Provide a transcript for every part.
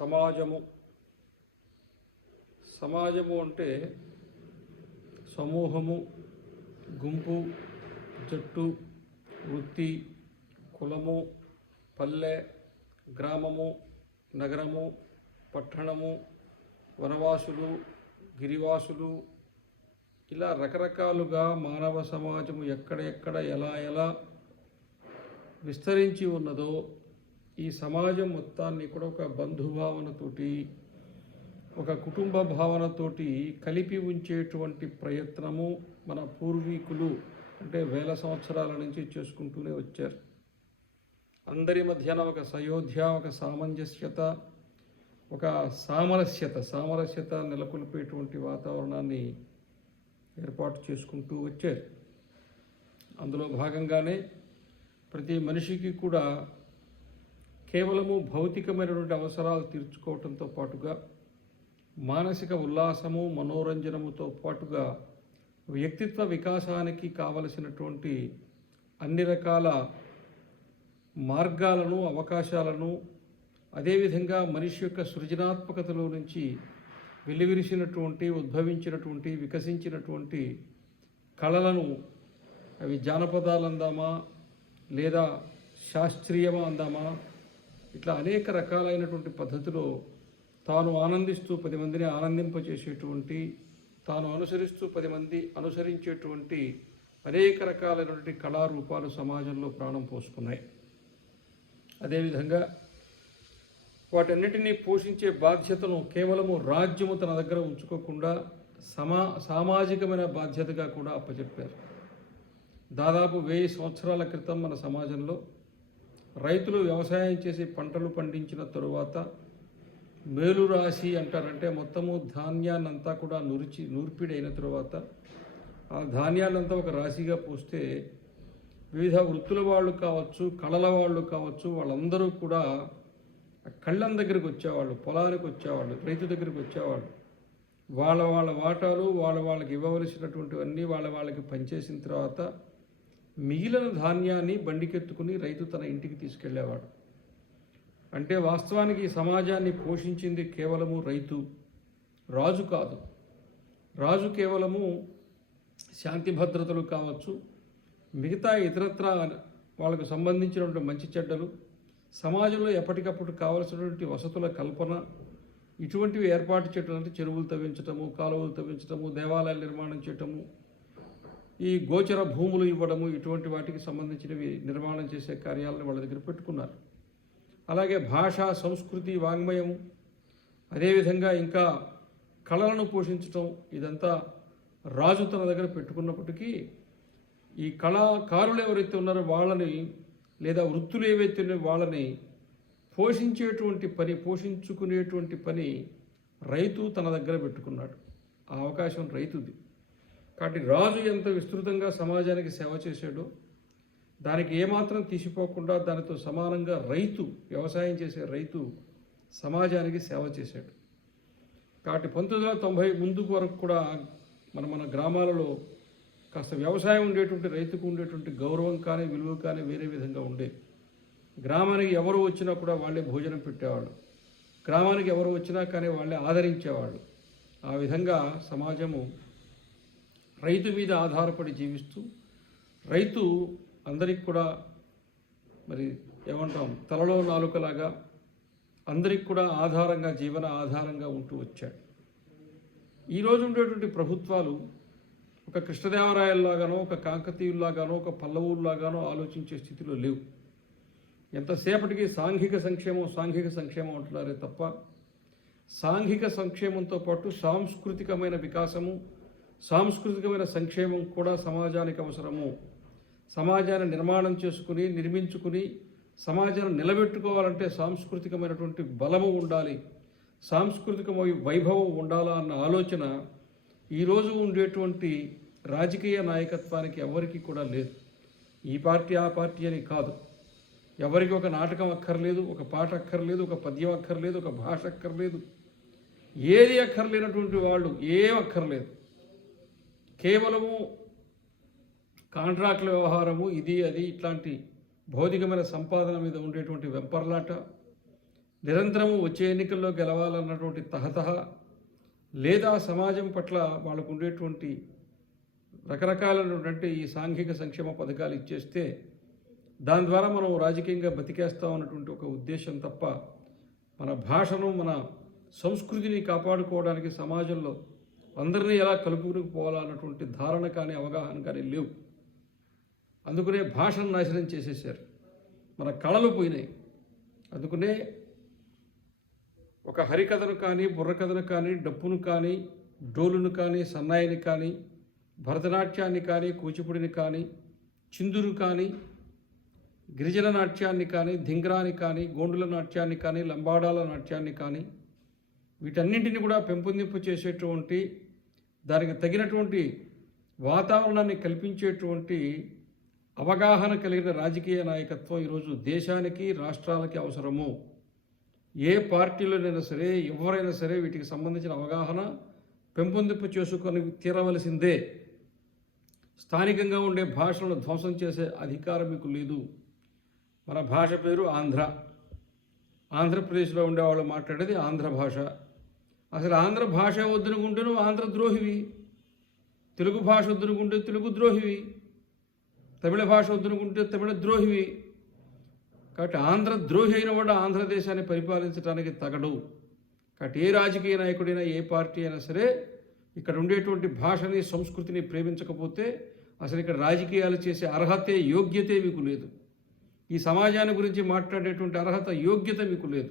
సమాజము. సమాజము అంటే సమూహము గుంపు జట్టు వృత్తి కులము పల్లె గ్రామము నగరము పట్టణము వనవాసులు గిరివాసులు ఇలా రకరకాలుగా మానవ సమాజము ఎక్కడ ఎక్కడ ఎలా ఎలా విస్తరించి ఉన్నదో ఈ సమాజం మొత్తాన్ని కూడా ఒక బంధుభావనతోటి ఒక కుటుంబ భావనతోటి కలిపి ఉంచేటువంటి ప్రయత్నము మన పూర్వీకులు అంటే వేల సంవత్సరాల నుంచి చేసుకుంటూనే వచ్చారు. అందరి మధ్యన ఒక సయోధ్య ఒక సామంజస్యత ఒక సామరస్యత సామరస్యత నెలకొల్పేటువంటి వాతావరణాన్ని ఏర్పాటు చేసుకుంటూ వచ్చారు. అందులో భాగంగానే ప్రతి మనిషికి కూడా కేవలము భౌతికమైనటువంటి అవసరాలు తీర్చుకోవటంతో పాటుగా మానసిక ఉల్లాసము మనోరంజనముతో పాటుగా వ్యక్తిత్వ వికాసానికి కావలసినటువంటి అన్ని రకాల మార్గాలను అవకాశాలను అదేవిధంగా మనిషి యొక్క సృజనాత్మకతలో నుంచి వెలువిరిసినటువంటి ఉద్భవించినటువంటి వికసించినటువంటి కళలను అవి జానపదాలు అందామా లేదా శాస్త్రీయమా అందామా? ఇట్లా అనేక రకాలైనటువంటి పద్ధతిలో తాను ఆనందిస్తూ పది మందిని ఆనందింపచేసేటువంటి తాను అనుసరిస్తూ పది మంది అనుసరించేటువంటి అనేక రకాలైనటువంటి కళారూపాలు సమాజంలో ప్రాణం పోసుకున్నాయి. అదేవిధంగా వాటన్నిటినీ పోషించే బాధ్యతను కేవలము రాజ్యము తన దగ్గర ఉంచుకోకుండా సమా సామాజికమైన బాధ్యతగా కూడా అప్పచెప్పారు దాదాపు వెయ్యి సంవత్సరాల క్రితం మన సమాజంలో రైతులు వ్యవసాయం చేసి పంటలు పండించిన తరువాత మేలు రాశి అంటారంటే మొత్తము ధాన్యాన్నంతా కూడా నురిచి నూర్పిడి అయిన తరువాత ఆ ధాన్యాన్నంతా ఒక రాశిగా పోస్తే వివిధ వృత్తుల వాళ్ళు కావచ్చు కళల వాళ్ళు కావచ్చు వాళ్ళందరూ కూడా కళ్ళం దగ్గరికి వచ్చేవాళ్ళు పొలానికి వచ్చేవాళ్ళు రైతు దగ్గరికి వచ్చేవాళ్ళు. వాళ్ళ వాళ్ళ వాటాలు వాళ్ళ వాళ్ళకి ఇవ్వవలసినటువంటివన్నీ వాళ్ళ వాళ్ళకి పనిచేసిన తర్వాత మిగిలిన ధాన్యాన్ని బండికెత్తుకుని రైతు తన ఇంటికి తీసుకెళ్ళేవాడు అంటే వాస్తవానికి ఈ సమాజాన్ని పోషించింది కేవలము రైతు రాజు కాదు. రాజు కేవలము శాంతి భద్రతలు కావచ్చు మిగతా ఇతరత్ర వాళ్ళకు సంబంధించినటువంటి మంచి చెడ్డలు సమాజంలో ఎప్పటికప్పుడు కావలసినటువంటి వసతుల కల్పన ఇటువంటివి ఏర్పాటు చేయటం అంటే చెరువులు తవ్వించటము కాలువలు తవ్వించటము దేవాలయాలు నిర్మాణం చేయటము ఈ గోచర భూములు ఇవ్వడము ఇటువంటి వాటికి సంబంధించినవి నిర్మాణం చేసే కార్యాలను వాళ్ళ దగ్గర పెట్టుకున్నారు. అలాగే భాష సంస్కృతి వాంగ్మయం అదేవిధంగా ఇంకా కళలను పోషించటం ఇదంతా రాజు తన దగ్గర పెట్టుకున్నప్పటికీ ఈ కళాకారులు ఎవరైతే ఉన్నారో వాళ్ళని లేదా వృత్తులు ఏవైతే ఉన్నాయో వాళ్ళని పోషించేటువంటి పని పోషించుకునేటువంటి పని రైతు తన దగ్గర పెట్టుకున్నాడు. ఆ అవకాశం రైతుది. కాబట్టి రాజు ఎంత విస్తృతంగా సమాజానికి సేవ చేశాడో దానికి ఏమాత్రం తీసిపోకుండా దానితో సమానంగా రైతు వ్యవసాయం చేసే రైతు సమాజానికి సేవ చేశాడు. కాబట్టి పంతొమ్మిది వందల తొంభై ముందు వరకు కూడా మన మన గ్రామాలలో కాస్త వ్యవసాయం ఉండేటువంటి రైతుకు ఉండేటువంటి గౌరవం కానీ విలువ కానీ వేరే విధంగా ఉండేది గ్రామానికి ఎవరు వచ్చినా కూడా వాళ్ళే భోజనం పెట్టేవాళ్ళు. గ్రామానికి ఎవరు వచ్చినా కానీ వాళ్ళే ఆదరించేవాళ్ళు. ఆ విధంగా సమాజము రైతు మీద ఆధారపడి జీవిస్తూ రైతు అందరికి కూడా మరి ఏమంటాం తలలో నాలుకలాగా అందరికి కూడా ఆధారంగా జీవన ఆధారంగా ఉంటూ వచ్చాడు. ఈరోజు ఉండేటువంటి ప్రభుత్వాలు ఒక కృష్ణదేవరాయల్లాగానో ఒక కాకతీయుల్లాగానో ఒక పల్లవుల్లాగానో ఆలోచించే స్థితిలో లేవు. ఎంతసేపటికి సాంఘిక సంక్షేమం సాంఘిక సంక్షేమం అంటున్నారే తప్ప సాంఘిక సంక్షేమంతో పాటు సాంస్కృతికమైన వికాసము సాంస్కృతికమైన సంక్షేమం కూడా సమాజానికి అవసరము. సమాజాన్ని నిర్మాణం చేసుకుని నిర్మించుకుని సమాజాన్ని నిలబెట్టుకోవాలంటే సాంస్కృతికమైనటువంటి బలము ఉండాలి. సాంస్కృతిక వైభవం ఉండాలా అన్న ఆలోచన ఈరోజు ఉండేటువంటి రాజకీయ నాయకత్వానికి ఎవరికి కూడా లేదు. ఈ పార్టీ ఆ పార్టీ అని కాదు. ఎవరికి ఒక నాటకం అక్కర్లేదు ఒక పాట అక్కర్లేదు ఒక పద్యం అక్కర్లేదు ఒక భాష అక్కర్లేదు. ఏది అక్కర్లేనటువంటి వాళ్ళు ఏం అక్కర్లేదు. కేవలము కాంట్రాక్ట్ల వ్యవహారము ఇది అది ఇట్లాంటి భౌతికమైన సంపాదన మీద ఉండేటువంటి వెంపర్లాట నిరంతరము వచ్చే ఎన్నికల్లో గెలవాలన్నటువంటి తహతహ లేదా సమాజం పట్ల వాళ్ళకు ఉండేటువంటి రకరకాలైనటువంటి ఈ సాంఘిక సంక్షేమ పథకాలు ఇచ్చేస్తే దాని ద్వారా మనం రాజకీయంగా బతికేస్తాం అన్నటువంటి ఒక ఉద్దేశం తప్ప మన భాషను మన సంస్కృతిని కాపాడుకోవడానికి సమాజంలో అందరినీ ఎలా కలుపుకుని పోవాలన్నటువంటి ధారణ కానీ అవగాహన కానీ లేవు. అందుకనే భాషను నాశనం చేసేసారు మన కళలు పోయినాయి. అందుకనే ఒక హరికథను కానీ బుర్రకథను కానీ డప్పును కానీ డోలును కానీ సన్నాయిని కానీ భరతనాట్యాన్ని కానీ కూచిపూడిని కానీ చిందురు కానీ గిరిజన నాట్యాన్ని కానీ ధింగ్రాని కానీ గోండుల నాట్యాన్ని కానీ లంబాడాల నాట్యాన్ని కానీ వీటన్నింటిని కూడా పెంపొందింపు చేసేటువంటి దానికి తగినటువంటి వాతావరణాన్ని కల్పించేటువంటి అవగాహన కలిగిన రాజకీయ నాయకత్వం ఈరోజు దేశానికి రాష్ట్రాలకి అవసరము. ఏ పార్టీలోనైనా సరే ఎవరైనా సరే వీటికి సంబంధించిన అవగాహన పెంపొందింపు చేసుకొని తీరవలసిందే. స్థానికంగా ఉండే భాషలను ధ్వంసం చేసే అధికారం మీకు లేదు. మన భాష పేరు ఆంధ్ర. ఆంధ్రప్రదేశ్లో ఉండేవాళ్ళు మాట్లాడేది ఆంధ్ర భాష. అసలు ఆంధ్ర భాష వద్దనుకుంటే నువ్వు ఆంధ్ర ద్రోహివి. తెలుగు భాష వద్దనుకుంటే తెలుగు ద్రోహివి. తమిళ భాష వద్దనుకుంటే తమిళ ద్రోహివి. కాబట్టి ఆంధ్ర ద్రోహి అయిన వాడు ఆంధ్రదేశాన్ని పరిపాలించడానికి తగడు. కాబట్టి ఏ రాజకీయ నాయకుడైనా ఏ పార్టీ అయినా సరే ఇక్కడ ఉండేటువంటి భాషని సంస్కృతిని ప్రేమించకపోతే అసలు ఇక్కడ రాజకీయాలు చేసే అర్హతే యోగ్యతే మీకు లేదు. ఈ సమాజాన్ని గురించి మాట్లాడేటువంటి అర్హత యోగ్యత మీకు లేదు.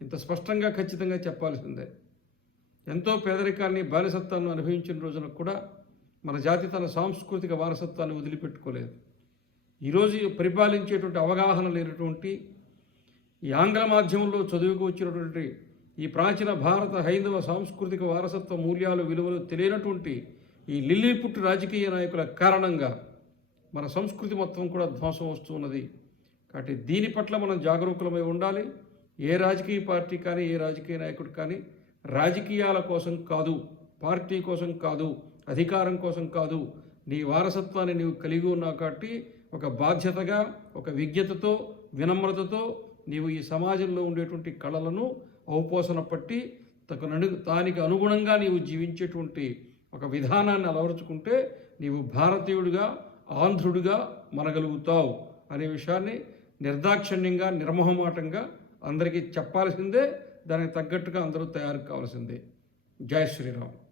ఇంత స్పష్టంగా ఖచ్చితంగా చెప్పాల్సిందే. ఎంతో పేదరికాన్ని బానిసత్వాన్ని అనుభవించిన రోజున కూడా మన జాతి తన సాంస్కృతిక వారసత్వాన్ని వదిలిపెట్టుకోలేదు. ఈరోజు పరిపాలించేటువంటి అవగాహన లేనటువంటి ఈ ఆంగ్ల మాధ్యమంలో చదువుకు వచ్చినటువంటి ఈ ప్రాచీన భారత హైందవ సాంస్కృతిక వారసత్వ మూల్యాలు విలువలు తెలియనటువంటి ఈ లిల్లీపుట్టు రాజకీయ నాయకుల కారణంగా మన సంస్కృతి మొత్తం కూడా ధ్వంసం వస్తున్నది కాబట్టి దీని పట్ల మనం జాగరూకులమై ఉండాలి. ఏ రాజకీయ పార్టీ కానీ ఏ రాజకీయ నాయకుడు కానీ రాజకీయాల కోసం కాదు పార్టీ కోసం కాదు అధికారం కోసం కాదు నీ వారసత్వాన్ని నీవు కలిగి ఉన్నావు కాబట్టి ఒక బాధ్యతగా ఒక విజ్ఞతతో వినమ్రతతో నీవు ఈ సమాజంలో ఉండేటువంటి కళలను ఔపోసన పట్టి తనను దానికి అనుగుణంగా నీవు జీవించేటువంటి ఒక విధానాన్ని అలవరుచుకుంటే నీవు భారతీయుడిగా ఆంధ్రుడిగా మనగలుగుతావు అనే విషయాన్ని నిర్దాక్షిణ్యంగా నిర్మోహమాటంగా అందరికీ చెప్పాల్సిందే. దానికి తగ్గట్టుగా అందరూ తయారు కావాల్సిందే. జై శ్రీరామ్.